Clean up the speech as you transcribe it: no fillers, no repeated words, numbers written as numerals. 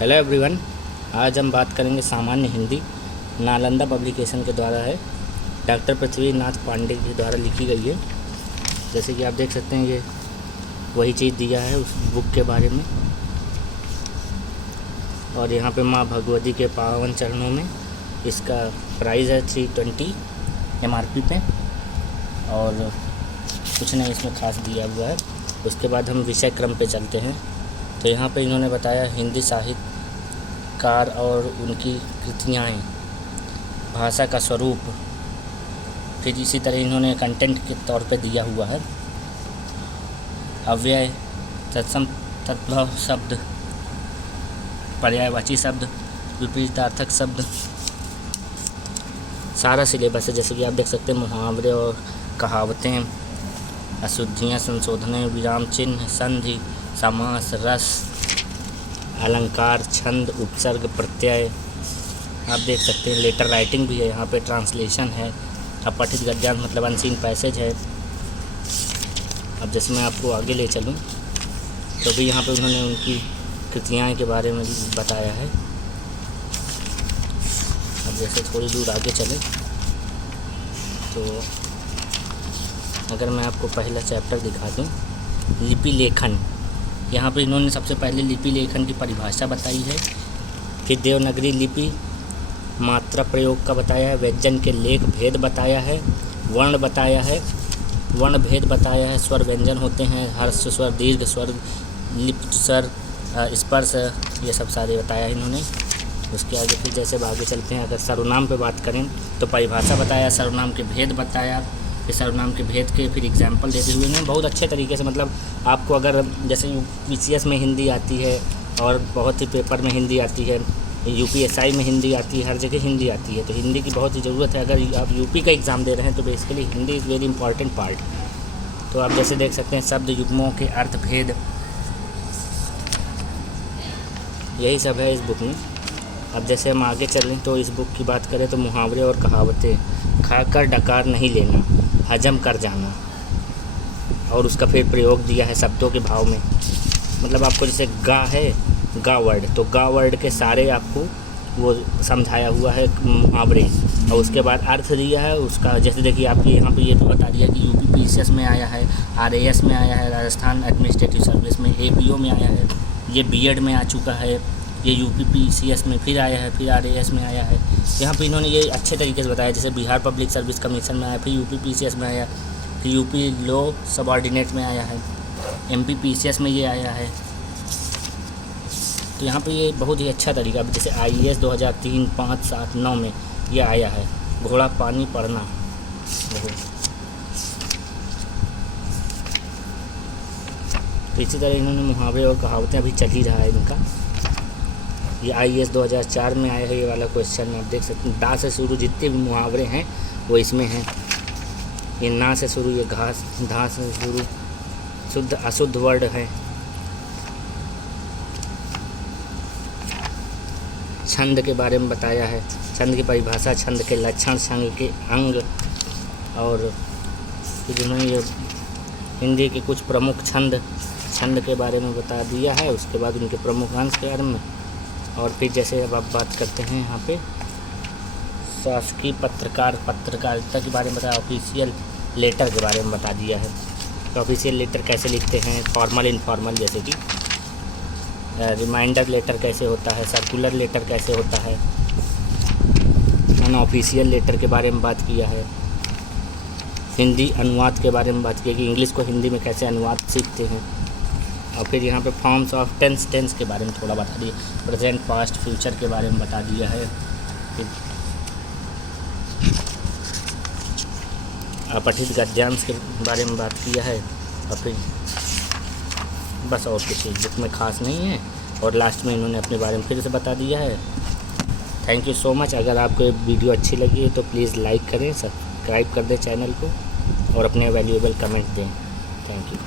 Hello everyone. आज हम बात करेंगे सामान्य हिंदी। नालंदा पब्लिकेशन के द्वारा है, डॉक्टर पृथ्वीनाथ पांडे के द्वारा लिखी गई है। जैसे कि आप देख सकते हैं, ये वही चीज़ दिया है उस बुक के बारे में। और यहाँ पे माँ भगवती के पावन चरणों में इसका प्राइस है 320 MRP पे, और कुछ नहीं इसमें खास दिया हुआ है। उसके बाद हम विषय क्रम पे चलते हैं। तो यहाँ पे इन्होंने बताया हिंदी साहित्यकार और उनकी कृतियाँ, भाषा का स्वरूप। फिर इसी तरह इन्होंने कंटेंट के तौर पे दिया हुआ है अव्यय, तत्सम, तद्भव शब्द, पर्यायवाची शब्द, विपरीतार्थक शब्द, सारा सिलेबस है। जैसे कि आप देख सकते हैं, मुहावरे और कहावतें, अशुद्धियाँ, संशोधनें, विराम चिन्ह, संधि, समास, रस, अलंकार, छंद, उपसर्ग, प्रत्यय। आप देख सकते हैं लेटर राइटिंग भी है यहाँ पे, ट्रांसलेशन है, अपठित गद्यांश मतलब अनसीन पैसेज है। अब जैसे मैं आपको आगे ले चलूँ तो भी यहाँ पे उन्होंने उनकी कृतियाँ के बारे में बताया है। अब जैसे थोड़ी दूर आगे चले तो अगर मैं आपको पहला चैप्टर दिखा दूँ, लिपि लेखन। यहाँ पे इन्होंने सबसे पहले लिपि लेखन की परिभाषा बताई है। फिर देवनागरी लिपि, मात्रा प्रयोग का बताया है, व्यंजन के लेख भेद बताया है, वर्ण बताया है, वर्ण भेद बताया है, स्वर व्यंजन होते हैं, हर्ष स्वर, दीर्घ स्वर, लिप्त स्वर, स्पर्श, ये सब सारे बताया है इन्होंने। उसके आगे फिर जैसे आगे चलते हैं, अगर सर्वनाम पे बात करें तो परिभाषा बताया, सर्वनाम के भेद बताया, फिर सर्वनाम के भेद के फिर एग्जाम्पल देते हुए इन्होंने बहुत अच्छे तरीके से, मतलब आपको अगर जैसे UPCS में हिंदी आती है और बहुत ही पेपर में हिंदी आती है, UPSI में हिंदी आती है, हर जगह हिंदी आती है, तो हिंदी की बहुत ही ज़रूरत है। अगर आप UP का एग्ज़ाम दे रहे हैं तो basically Hindi is very important part. तो आप जैसे देख सकते हैं, शब्द युग्मों के अर्थ भेद, यही सब है इस बुक में। अब जैसे हम आगे चलें तो इस बुक की बात करें तो मुहावरे और कहावतें, खाकर डकार नहीं लेना, हजम कर जाना, और उसका फिर प्रयोग दिया है शब्दों के भाव में। मतलब आपको जैसे गा है, गा वर्ड, तो गा वर्ड के सारे आपको वो समझाया हुआ है मुहावरे, और उसके बाद अर्थ दिया है उसका। जैसे देखिए आपके यहाँ पे ये भी बता दिया कि UPPCS में आया है, RAS में आया है, राजस्थान एडमिनिस्ट्रेटिव सर्विस में, APO में आया है, ये BED में आ चुका है, ये UPPCS में फिर आया है, फिर RAS में आया है। यहाँ पे इन्होंने ये अच्छे तरीके से बताया। जैसे बिहार पब्लिक सर्विस कमीशन में आया, फिर UPPCS में आया, फिर UP लॉ सबऑर्डिनेट में आया है, MPPCS में ये आया है। तो यहाँ पे ये बहुत ही अच्छा तरीका, जैसे IAS 2003, 5, 7, 9 में ये आया है, घोड़ा पानी पढ़ना। तो इसी तरह इन्होंने मुहावरे और कहावतें अभी चल ही रहा है इनका। ये IAS 2004 में आया है ये वाला क्वेश्चन, आप देख सकते हैं। दा से शुरू जितने भी मुहावरे हैं वो इसमें हैं। ये ना से शुरू, ये घास, धा से शुरू, शुद्ध अशुद्ध वर्ड है। छंद के बारे में बताया है, छंद की परिभाषा, छंद के लक्षण, छंद के अंग, और जिन्होंने ये हिंदी के कुछ प्रमुख छंद के बारे में बता दिया है। उसके बाद उनके प्रमुख अंश के बारे में, और फिर जैसे अब आप बात करते हैं यहाँ पे शासकीय पत्रकारिता के बारे में बताया, ऑफिशियल लेटर के बारे में बता दिया है कि ऑफिशियल लेटर कैसे लिखते हैं, फॉर्मल इनफॉर्मल, जैसे कि रिमाइंडर लेटर कैसे होता है, सर्कुलर लेटर कैसे होता है, अनऑफिशियल लेटर के बारे में बात किया है, हिंदी अनुवाद के बारे में बात की कि इंग्लिश को हिंदी में कैसे अनुवाद सीखते हैं, और फिर यहाँ पे फॉर्म्स ऑफ टेंस के बारे में थोड़ा बता दिए, प्रेजेंट, पास्ट, फ्यूचर के बारे में बता दिया है, फिर अपठित गद्यांश के बारे में बात किया है, और फिर बस और कुछ बुक में खास नहीं है। और लास्ट में इन्होंने अपने बारे में फिर से बता दिया है। Thank you so much. अगर आपको ये वीडियो अच्छी लगी है तो प्लीज़ लाइक करें, सब्सक्राइब कर दें चैनल को, और अपने वैल्यूएबल कमेंट दें। Thank you.